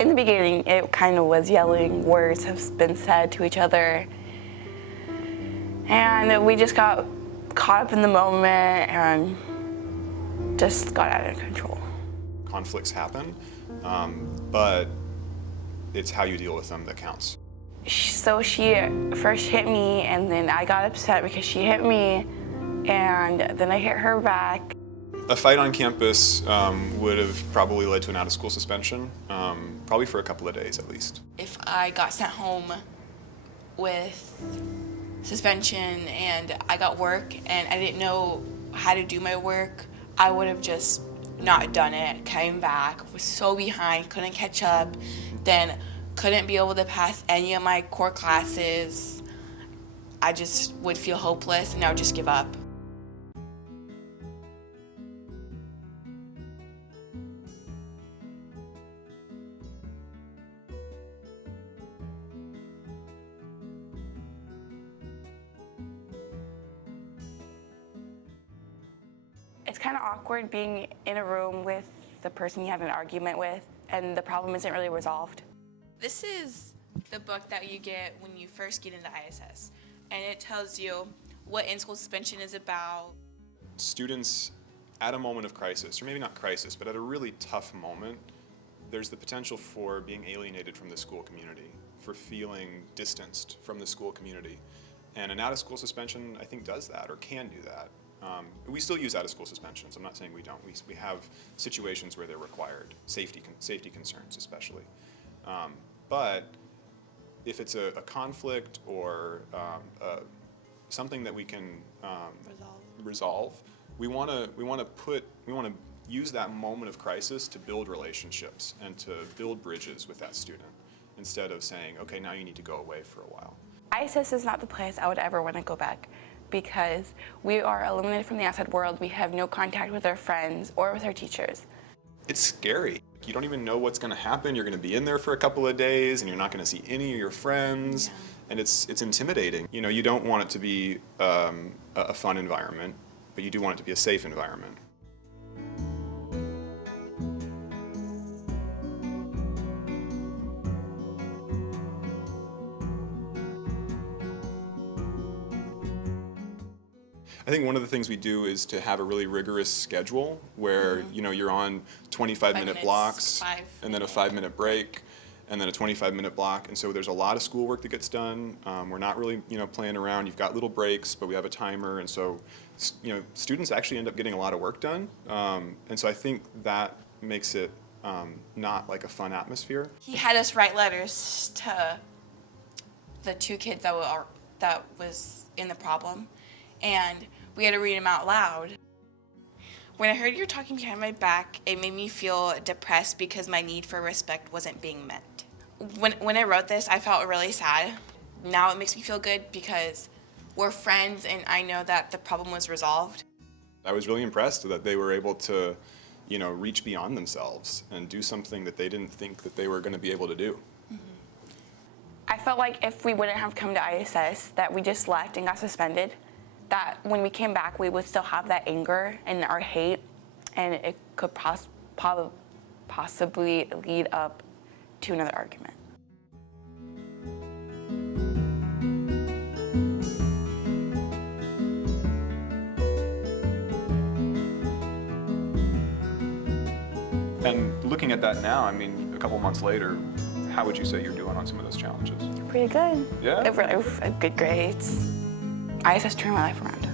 In the beginning, it kind of was yelling, words have been said to each other. And we just got caught up in the moment and just got out of control. Conflicts happen, but it's how you deal with them that counts. So she first hit me, and then I got upset because she hit me, and then I hit her back. A fight on campus would have probably led to an out-of-school suspension, probably for a couple of days at least. If I got sent home with suspension and I got work and I didn't know how to do my work, I would have just not done it, came back, was so behind, couldn't catch up, then couldn't be able to pass any of my core classes. I just would feel hopeless and I would just give up. It's kind of awkward being in a room with the person you had an argument with, and the problem isn't really resolved. This is the book that you get when you first get into ISS, and it tells you what in-school suspension is about. Students at a moment of crisis, or maybe not crisis, but at a really tough moment, there's the potential for being alienated from the school community, for feeling distanced from the school community. And an out-of-school suspension, I think, does that, or can do that. We still use out-of-school suspensions. I'm not saying we don't. We have situations where they're required, safety concerns especially. But if it's a conflict or something that we can resolve, we want to use that moment of crisis to build relationships and to build bridges with that student, instead of saying, okay, now you need to go away for a while. ISS is not the place I would ever want to go back, because we are eliminated from the outside world. We have no contact with our friends or with our teachers. It's scary. You don't even know what's going to happen. You're going to be in there for a couple of days and you're not going to see any of your friends. Yeah. And it's intimidating. You know, you don't want it to be a fun environment, but you do want it to be a safe environment. I think one of the things we do is to have a really rigorous schedule where you know, you're on 25-minute blocks and then a 5-minute break and then a 25-minute block, and so there's a lot of schoolwork that gets done. We're not really, you know, playing around. You've got little breaks, but we have a timer, and so, you know, students actually end up getting a lot of work done, and so I think that makes it not like a fun atmosphere. He had us write letters to the two kids that was in the problem, and we had to read them out loud. When I heard you were talking behind my back, it made me feel depressed because my need for respect wasn't being met. When I wrote this, I felt really sad. Now it makes me feel good because we're friends and I know that the problem was resolved. I was really impressed that they were able to, you know, reach beyond themselves and do something that they didn't think that they were going to be able to do. I felt like if we wouldn't have come to ISS, that we just left and got suspended, that when we came back, we would still have that anger and our hate, and it could possibly lead up to another argument. And looking at that now, I mean, a couple months later, how would you say you're doing on some of those challenges? Pretty good. Yeah? Good grades. ISS turned my life around.